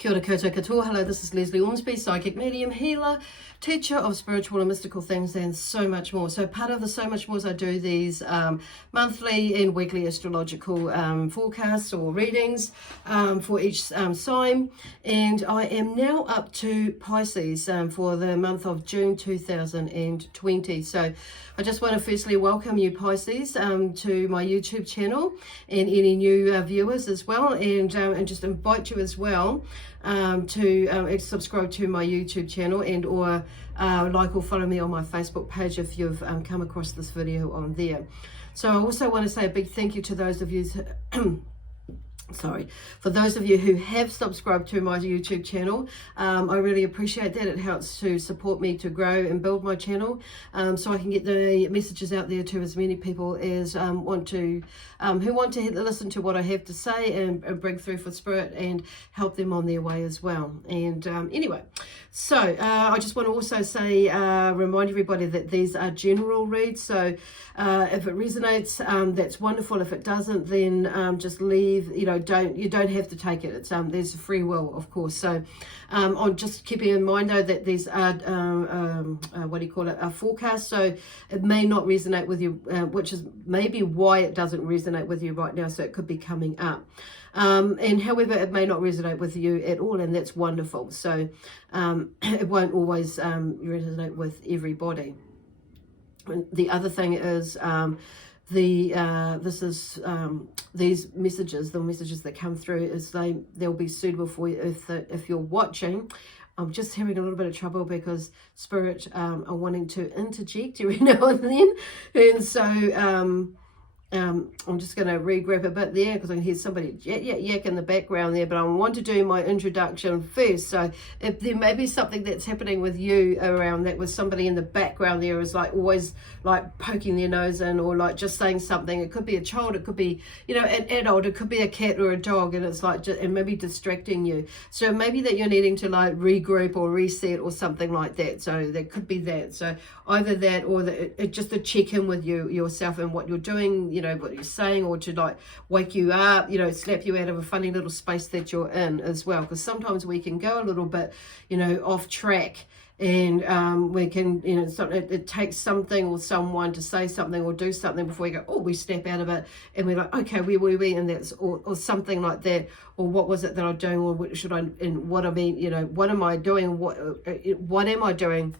Kia ora koutou katoa. Hello, this is Lesley Ormsby, psychic medium, healer, teacher of spiritual and mystical things and so much more. So part of the so much more is I do these monthly and weekly astrological forecasts or readings for each sign. And I am now up to Pisces for the month of June 2020. So I just want to firstly welcome you Pisces to my YouTube channel and any new viewers as well, and just invite you as well to subscribe to my YouTube channel and or like or follow me on my Facebook page if you've come across this video on there. So I also want to say a big thank you to those of you for those of you who have subscribed to my YouTube channel. I really appreciate that. It helps to support me to grow and build my channel, so I can get the messages out there to as many people as who want to listen to what I have to say and bring through for spirit and help them on their way as well. And anyway, so I just want to also say, remind everybody that these are general reads. So if it resonates, that's wonderful. If it doesn't, then just leave. You don't have to take it. It's there's free will, of course. So I'm just keeping in mind though that these are a forecast. So it may not resonate with you, which is maybe why it doesn't resonate with you right now. So it could be coming up. And however, it may not resonate with you at all, and that's wonderful. So it won't always resonate with everybody. And the other thing is these messages, the messages that come through, is they'll be suitable for you if you're watching. I'm just having a little bit of trouble because Spirit are wanting to interject every now and then, and so I'm just going to re-grab a bit there because I can hear somebody yak in the background there, but I want to do my introduction first. So if there may be something that's happening with you around that, with somebody in the background there is like always like poking their nose in, or like just saying something. It could be a child, it could be an adult, it could be a cat or a dog, and it's like and maybe distracting you. So maybe that you're needing to like regroup or reset or something like that. So there could be that. So either that or just to check in with yourself and what you're doing, what you're saying, or to like wake you up, snap you out of a funny little space that you're in as well, because sometimes we can go a little bit off track, and we can it takes something or someone to say something or do something before we go, we snap out of it, and we're like, okay, where were we, and that's or something like that, or what was it that I'm doing, or what should I, and what I mean, what am I doing, what am I doing,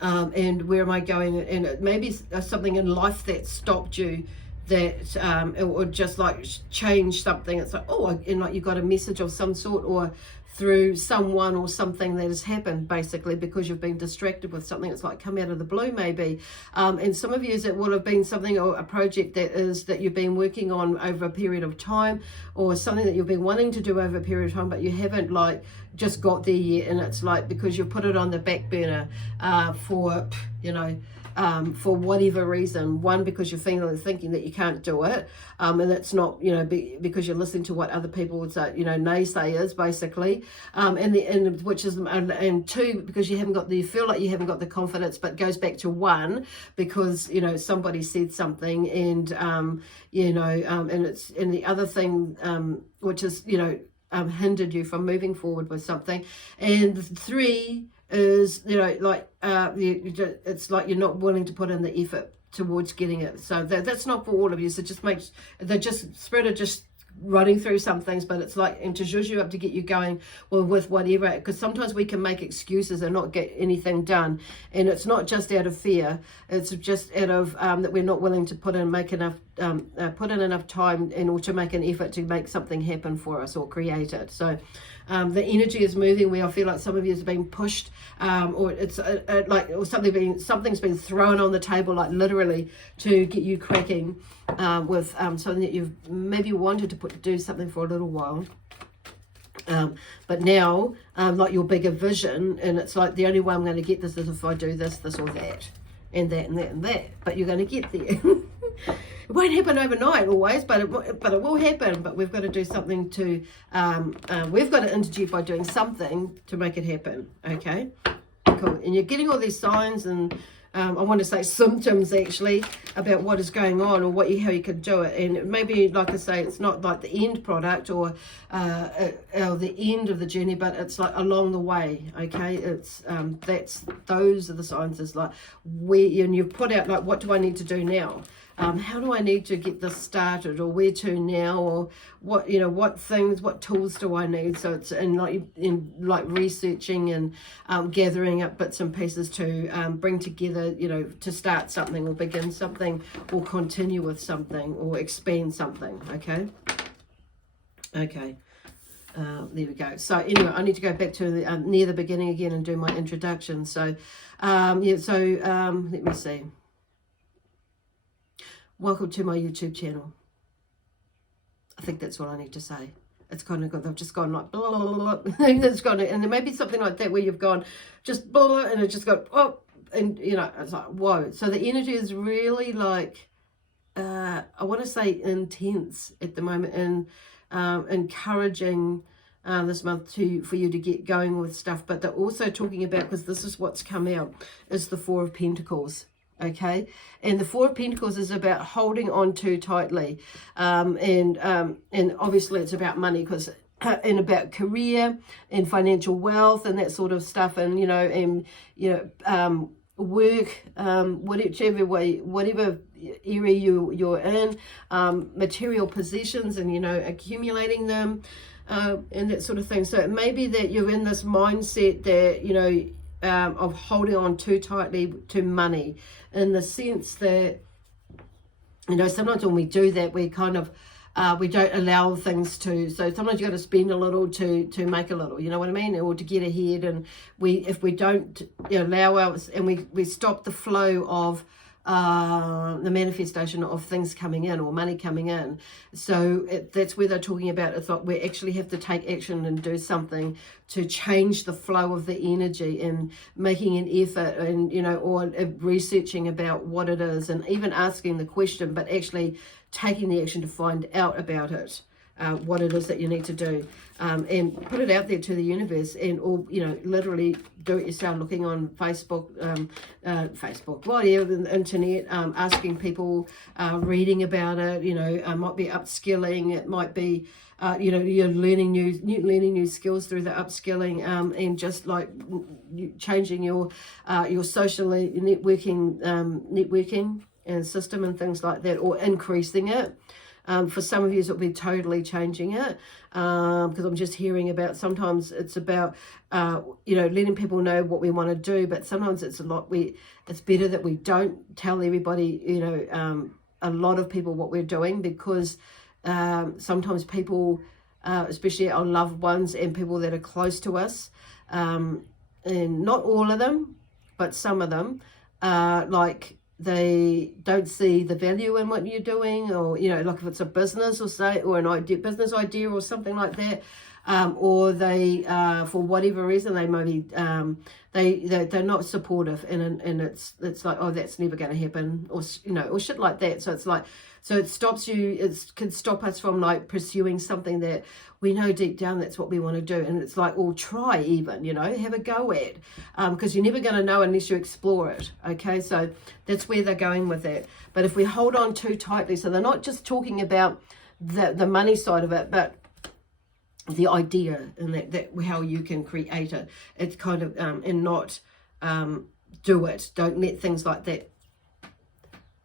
and where am I going, and it may be something in life that stopped you, that it would just like change something. It's like, and like you got a message of some sort, or through someone or something that has happened, basically because you've been distracted with something. It's like come out of the blue maybe, and some of you it will have been something, or a project that you've been working on over a period of time, or something that you've been wanting to do over a period of time, but you haven't like just got there yet, and it's like because you put it on the back burner for whatever reason. One, because you're thinking that you can't do it, and that's not because you're listening to what other people would say, naysayers basically, and two, because you feel like you haven't got the confidence, but goes back to one because somebody said something, and and it's, and the other thing which is hindered you from moving forward with something, and three is it's like you're not willing to put in the effort towards getting it. So that's not for all of you. So Spirit are just running through some things, but it's like, and to zhuzh you up to get you going with whatever, because sometimes we can make excuses and not get anything done, and it's not just out of fear, it's just out of that we're not willing to put in enough time in order to make an effort to make something happen for us or create it. So the energy is moving where I feel like some of you has been pushed, or it's something's been thrown on the table, like literally, to get you cracking with something that you've maybe wanted to do something for a little while, but now like your bigger vision, and it's like the only way I'm going to get this is if I do this or that, and that and that and that. But you're going to get there. It won't happen overnight always, but it will happen. But we've got to do something to, we've got to interject by doing something to make it happen. Okay, cool. And you're getting all these signs and I want to say symptoms actually about what is going on, or how you could do it. And maybe, like I say, it's not like the end product or the end of the journey, but it's like along the way. Okay, it's those are the signs. Is like where, and you've put out like, what do I need to do now? How do I need to get this started, or where to now, or what, what things, what tools do I need? So it's in like researching and gathering up bits and pieces to bring together, to start something or begin something or continue with something or expand something. Okay. There we go. So anyway, I need to go back to near the beginning again and do my introduction. So let me see. Welcome to my YouTube channel. I think that's what I need to say. It's kind of good. They've just gone like blah, blah, blah, blah. It's gone, and there may be something like that where you've gone just blah, and it just got oh, and it's like whoa. So the energy is really like I want to say intense at the moment, and encouraging this month for you to get going with stuff. But they're also talking about, because this is what's come out, is the Four of Pentacles. Okay, and the Four of Pentacles is about holding on too tightly, and obviously it's about money, because and about career and financial wealth and that sort of stuff, and work, whatever area you're in, material possessions, and accumulating them, and that sort of thing. So it may be that you're in this mindset that of holding on too tightly to money, in the sense that sometimes when we do that, we kind of we don't allow things to. So sometimes you got to spend a little to make a little, you know what I mean, or to get ahead. And if we don't allow us, and we stop the flow of the manifestation of things coming in or money coming in. So that's where they're talking about, it's like we actually have to take action and do something to change the flow of the energy, and making an effort, and or researching about what it is, and even asking the question, but actually taking the action to find out about it, what it is that you need to do, and put it out there to the universe, and literally do it yourself, looking on Facebook, whatever, the internet, asking people, reading about it, might be upskilling, it might be you're learning new skills through the upskilling, and just like changing your social networking and system and things like that, or increasing it. For some of you, it'll be totally changing it, because I'm just hearing about, sometimes it's about, letting people know what we want to do, but sometimes it's it's better that we don't tell everybody, a lot of people what we're doing, because sometimes people, especially our loved ones and people that are close to us, and not all of them, but some of them, they don't see the value in what you're doing, or like if it's a business, or an business idea or something like that, or they for whatever reason they maybe they're not supportive, and it's like, oh, that's never going to happen, or or shit like that. So it's like, so it stops you, it can stop us from like pursuing something that we know deep down that's what we want to do. And it's like, well, try even, have a go at, because you're never going to know unless you explore it. Okay, so that's where they're going with that. But if we hold on too tightly, so they're not just talking about the money side of it, but the idea, and that how you can create it. It's kind of and not do it. Don't let things like that.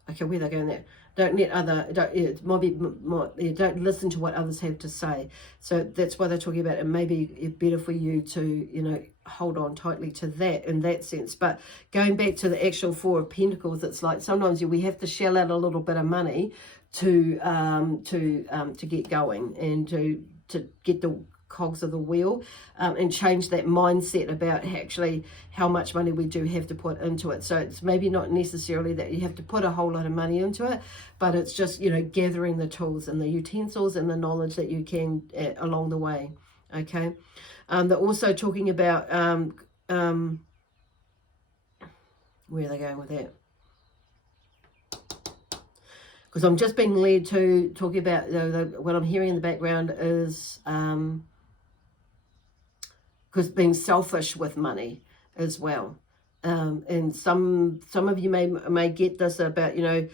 Okay, where they're going there. Don't listen to what others have to say. So that's why they're talking about it. Maybe it's better for you to, hold on tightly to that in that sense. But going back to the actual Four of Pentacles, it's like sometimes we have to shell out a little bit of money to get going, and to get the cogs of the wheel, and change that mindset about actually how much money we do have to put into it. So it's maybe not necessarily that you have to put a whole lot of money into it, but it's just gathering the tools and the utensils and the knowledge that you can along the way. Okay, they're also talking about where are they going with that? Because I'm just being led to talk about what I'm hearing in the background is because being selfish with money as well. And some of you may get this about, you know,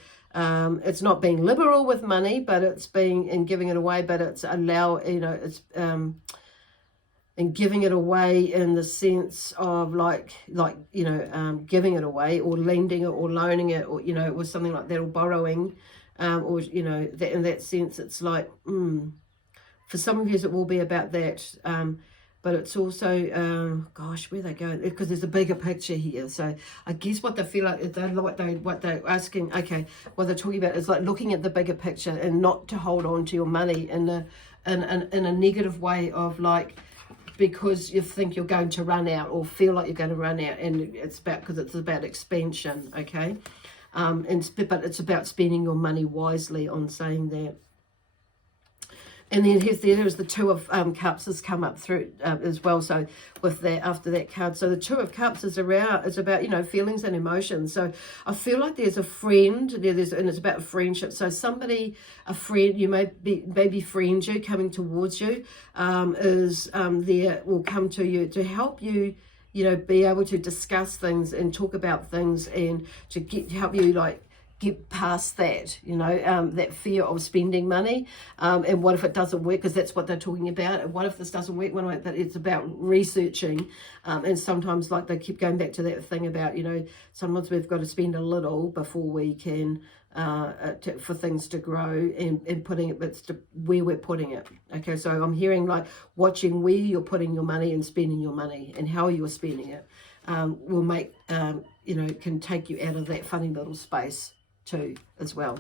it's not being liberal with money, but it's being and giving it away, but it's it's and giving it away in the sense of giving it away or lending it or loaning it, or, you know, or something like that, or borrowing, or, you know, that in that sense, it's like, for some of you it will be about that, but it's also, gosh, where they go, because there's a bigger picture here. So I guess what they feel like, what they're asking, okay, what they're talking about is like looking at the bigger picture and not to hold on to your money in a negative way of like, because you think you're going to run out or feel like you're going to run out, and it's about expansion, okay? But it's about spending your money wisely on saying that. And then there's the Two of Cups has come up through as well. So with that, after that card, so the Two of Cups is about, you know, feelings and emotions. So I feel like there's a friend and it's about friendship. So a friend, you maybe friend you coming towards you, will come to you to help you, you know, be able to discuss things and talk about things, and to help you like get past that, you know, that fear of spending money, and what if it doesn't work, because that's what they're talking about. And what if this doesn't work? But it's about researching, and sometimes like they keep going back to that thing about, you know, sometimes we've got to spend a little before we can for things to grow, and putting it where we're putting it. Okay, so I'm hearing like watching where you're putting your money and spending your money and how you're spending it will make you know, can take you out of that funny little space too as well.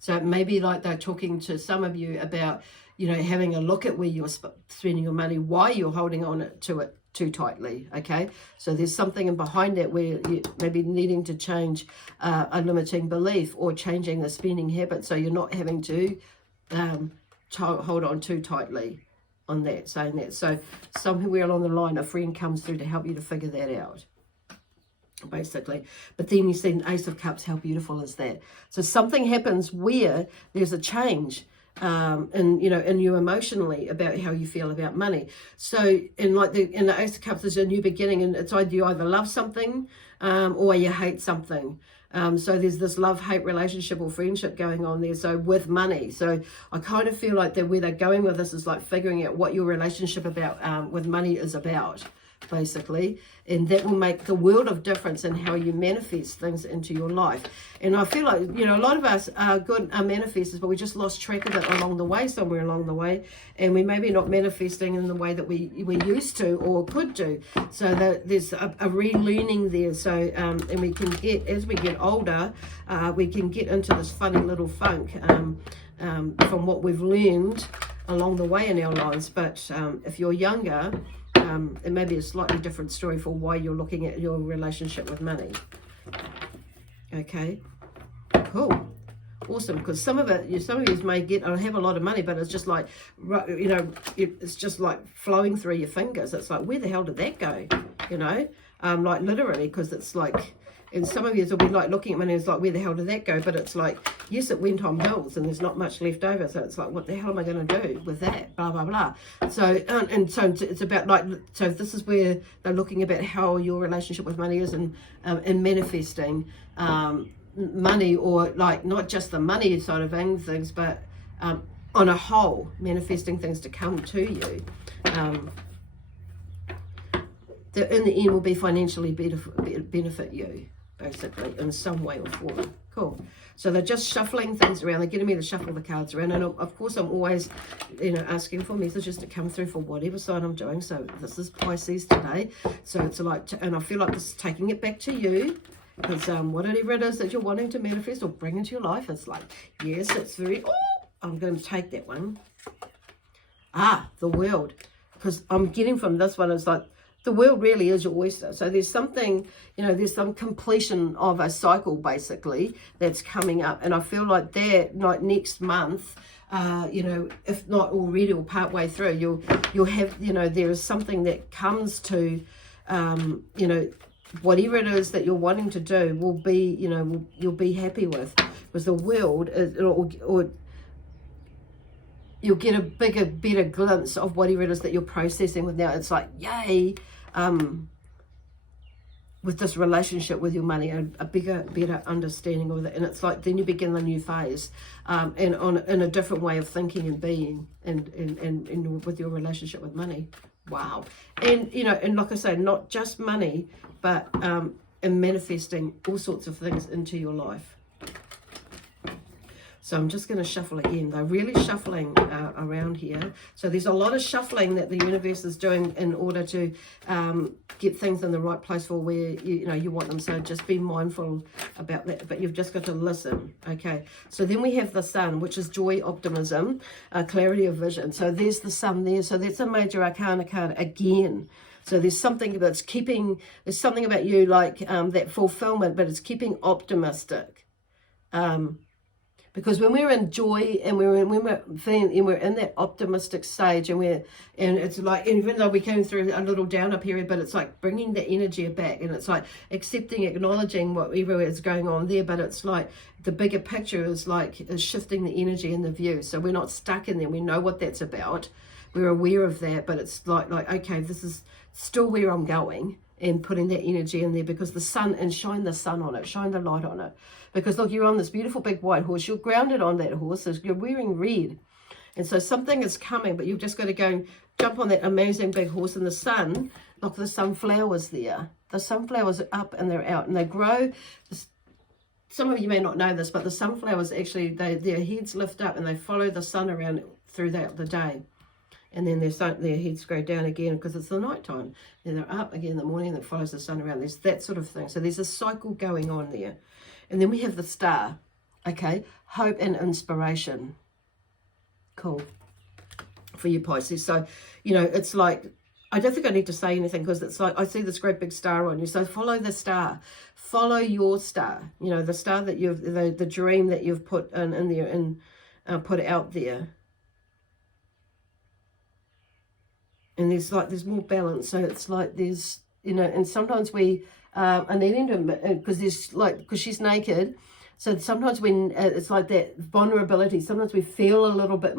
So maybe like they're talking to some of you about, you know, having a look at where you're spending your money, why you're holding on to it too tightly. Okay, so there's something in behind that where you maybe needing to change a limiting belief or changing the spending habit, so you're not having to hold on too tightly on that, saying that. So somewhere along the line a friend comes through to help you to figure that out, basically. But then you see an Ace of Cups. How beautiful is that? So something happens where there's a change in you emotionally about how you feel about money. So in the Ace of Cups is a new beginning, and it's either you love something or you hate something. So there's this love-hate relationship or friendship going on there, so with money. So I kind of feel like that where they're going with this is like figuring out what your relationship with money is about, basically, and that will make the world of difference in how you manifest things into your life. And I feel like, you know, a lot of us are good manifestors, but we just lost track of it somewhere along the way, and we maybe not manifesting in the way that we used to or could do. So there's a relearning there. So and we can get, as we get older, we can get into this funny little funk from what we've learned along the way in our lives. But if you're younger, it may be a slightly different story for why you're looking at your relationship with money. Okay, cool, awesome. Because some of you may have a lot of money, but it's just like, you know, it's just like flowing through your fingers. It's like, where the hell did that go? You know, like literally, because it's like, and some of you will be like looking at money and it's like, where the hell did that go? But it's like, yes, it went on bills and there's not much left over. So it's like, what the hell am I going to do with that? Blah, blah, blah. So, and so it's about like, so this is where they're looking about how your relationship with money is in manifesting money, or like not just the money side of things, but on a whole, manifesting things to come to you. That in the end will be financially benefit you, basically, in some way or form. Cool. So they're just shuffling things around. They're getting me to shuffle the cards around. And of course, I'm always, you know, asking for messages to come through for whatever sign I'm doing. So this is Pisces today. So it's like, and I feel like this is taking it back to you. Because whatever it is that you're wanting to manifest or bring into your life, it's like, yes, it's very, I'm going to take that one. The world. Because I'm getting from this one, it's like, the world really is your oyster. So there's something, you know, there's some completion of a cycle, basically, that's coming up. And I feel like that, like next month, you know, if not already or part way through, you'll have, you know, there is something that comes to, you know, whatever it is that you're wanting to do will be, you know, you'll be happy with. Because the world, or you'll get a better glimpse of whatever it is that you're processing with now. It's like, yay, with this relationship with your money, a better understanding of it. And it's like then you begin a new phase, and in a different way of thinking and being, and with your relationship with money. Wow. And you know, and like I say, not just money, but in manifesting all sorts of things into your life. So I'm just going to shuffle again. They're really shuffling around here. So there's a lot of shuffling that the universe is doing in order to get things in the right place for where you want them. So just be mindful about that. But you've just got to listen. Okay. So then we have the Sun, which is joy, optimism, clarity of vision. So there's the Sun there. So that's a major arcana card again. So there's something that's there's something about you like that fulfillment, but it's keeping optimistic. Because when we're in joy and when we're feeling and we're in that optimistic stage, and it's like, even though we came through a little downer period, but it's like bringing the energy back, and it's like accepting, acknowledging whatever is going on there, but it's like the bigger picture is shifting the energy and the view. So we're not stuck in there. We know what that's about. We're aware of that, but it's like okay, this is still where I'm going, and putting that energy in there, because the sun, and shine the sun on it, shine the light on it. Because look, you're on this beautiful big white horse, you're grounded on that horse, so you're wearing red. And so something is coming, but you've just got to go and jump on that amazing big horse. In the sun, look, the sunflowers there. The sunflowers are up and they're out, and they grow. Some of you may not know this, but the sunflowers actually, their heads lift up and they follow the sun around throughout the day. And then their heads go down again because it's the night time. Then they're up again in the morning that follows the sun around. There's that sort of thing. So there's a cycle going on there. And then we have the star, okay? Hope and inspiration. Cool. For you Pisces. So, you know, it's like, I don't think I need to say anything, because it's like, I see this great big star on you. So follow the star. Follow your star. You know, the star that you've, the dream that you've put in there and put out there. And there's more balance. So it's like there's, you know, and sometimes we are needing to, because she's naked. So sometimes when it's like that vulnerability, sometimes we feel a little bit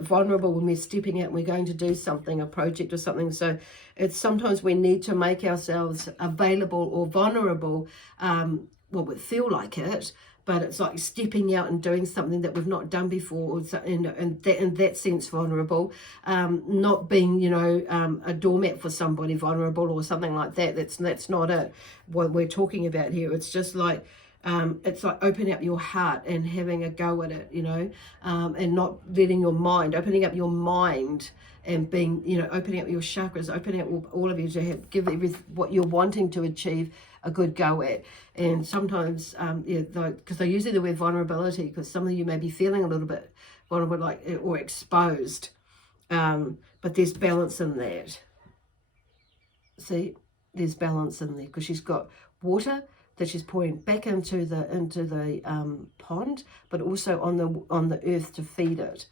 vulnerable when we're stepping out and we're going to do something, a project or something. So it's sometimes we need to make ourselves available or vulnerable. Well, we feel like it, but it's like stepping out and doing something that we've not done before, in that sense vulnerable. Not being, you know, a doormat for somebody, vulnerable or something like that. That's not it. What we're talking about here. It's just like, it's like opening up your heart and having a go at it, you know, and not letting your mind, opening up your mind and being, you know, opening up your chakras, opening up all of you to give what you're wanting to achieve a good go at. And sometimes, because I usually the word vulnerability, because some of you may be feeling a little bit vulnerable, or exposed, but there's balance in that. See, there's balance in there, because she's got water that she's pouring back into the pond, but also on the earth to feed it.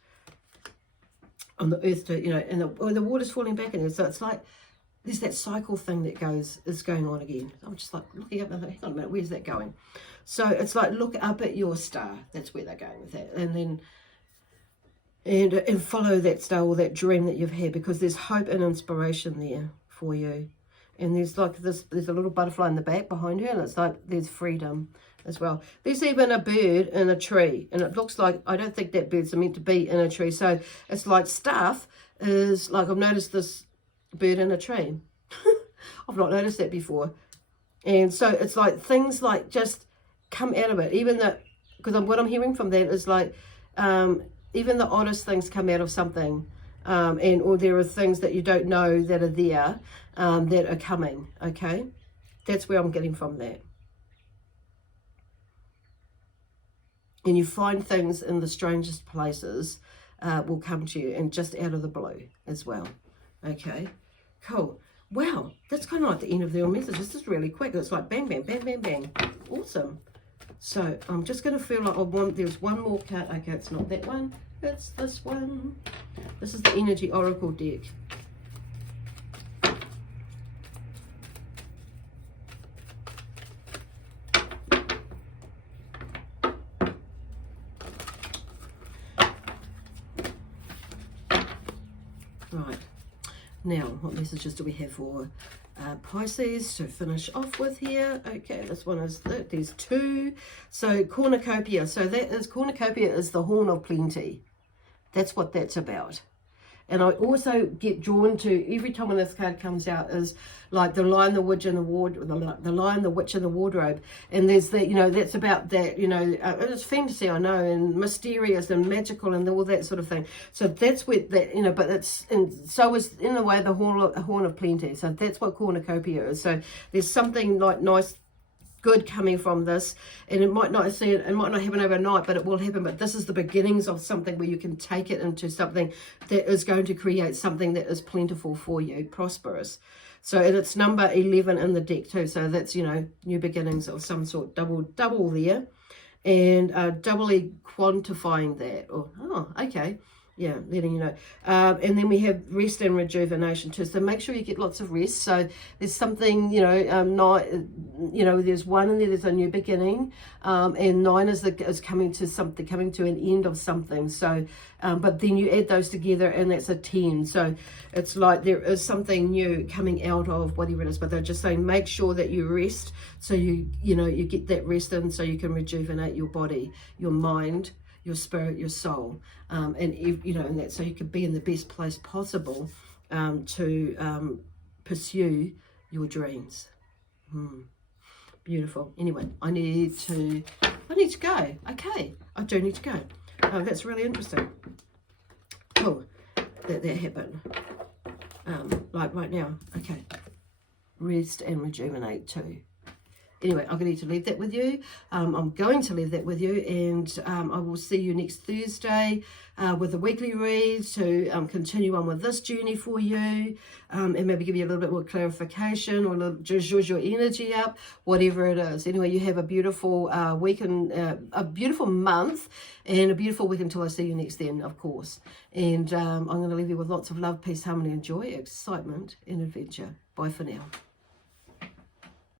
On the earth to, you know, and the water's falling back in there. So it's like there's that cycle thing that is going on again. I'm just like looking up and thinking, hang on a minute, where's that going? So it's like look up at your star. That's where they're going with that. And then and follow that star or that dream that you've had, because there's hope and inspiration there for you. And there's like there's a little butterfly in the back behind her, and it's like there's freedom as well. There's even a bird in a tree, and it looks like, I don't think that bird's meant to be in a tree. So it's like stuff is like, I've noticed this bird in a tree. I've not noticed that before. And so it's like things like just come out of it. Even that, because what I'm hearing from that is like, even the oddest things come out of something. Or there are things that you don't know that are there, that are coming, okay? That's where I'm getting from that. And you find things in the strangest places will come to you, and just out of the blue as well, okay? Cool. Wow, that's kind of like the end of their message. This is really quick. It's like bang, bang, bang, bang, bang. Awesome. So I'm just going to feel like there's one more card. Okay, it's not that one. It's this one. This is the Energy Oracle deck. Right. Now, what messages do we have for Pisces to finish off with here. Okay, this one is, there's 2. So cornucopia. So that is, cornucopia is the horn of plenty. That's what that's about. And I also get drawn to, every time when this card comes out, is like the Lion, the Witch, and the Wardrobe, the Lion, the Witch, and the Wardrobe. And there's that, that's about that, it's fantasy, I know, and mysterious and magical and all that sort of thing. So that's where that, but it's, and so is in a way the horn of plenty. So that's what cornucopia is. So there's something like nice, good coming from this, and it might not happen overnight, but it will happen. But this is the beginnings of something where you can take it into something that is going to create something that is plentiful for you, prosperous. So, and it's number 11 in the deck too, so that's, new beginnings of some sort. Double there, and doubly quantifying that. Okay. Yeah, letting you know. And then we have rest and rejuvenation too. So make sure you get lots of rest. So there's something, there's 1 in there, there's a new beginning. And 9 is coming to something, coming to an end of something. So, but then you add those together and that's a 10. So it's like there is something new coming out of whatever it is. But they're just saying make sure that you rest. So you get that rest in so you can rejuvenate your body, your mind, your spirit, your soul, and that, so you can be in the best place possible to pursue your dreams. Beautiful. Anyway, I need to go. Okay, I do need to go. That's really interesting. Cool, that happened. Like right now. Okay, rest and rejuvenate too. Anyway, I'm going to leave that with you. I'm going to leave that with you, and I will see you next Thursday with a weekly read to continue on with this journey for you, and maybe give you a little bit more clarification, or just use your energy up, whatever it is. Anyway, you have a beautiful week and a beautiful month, and a beautiful week until I see you next then, of course. And I'm going to leave you with lots of love, peace, harmony, and joy, excitement, and adventure. Bye for now.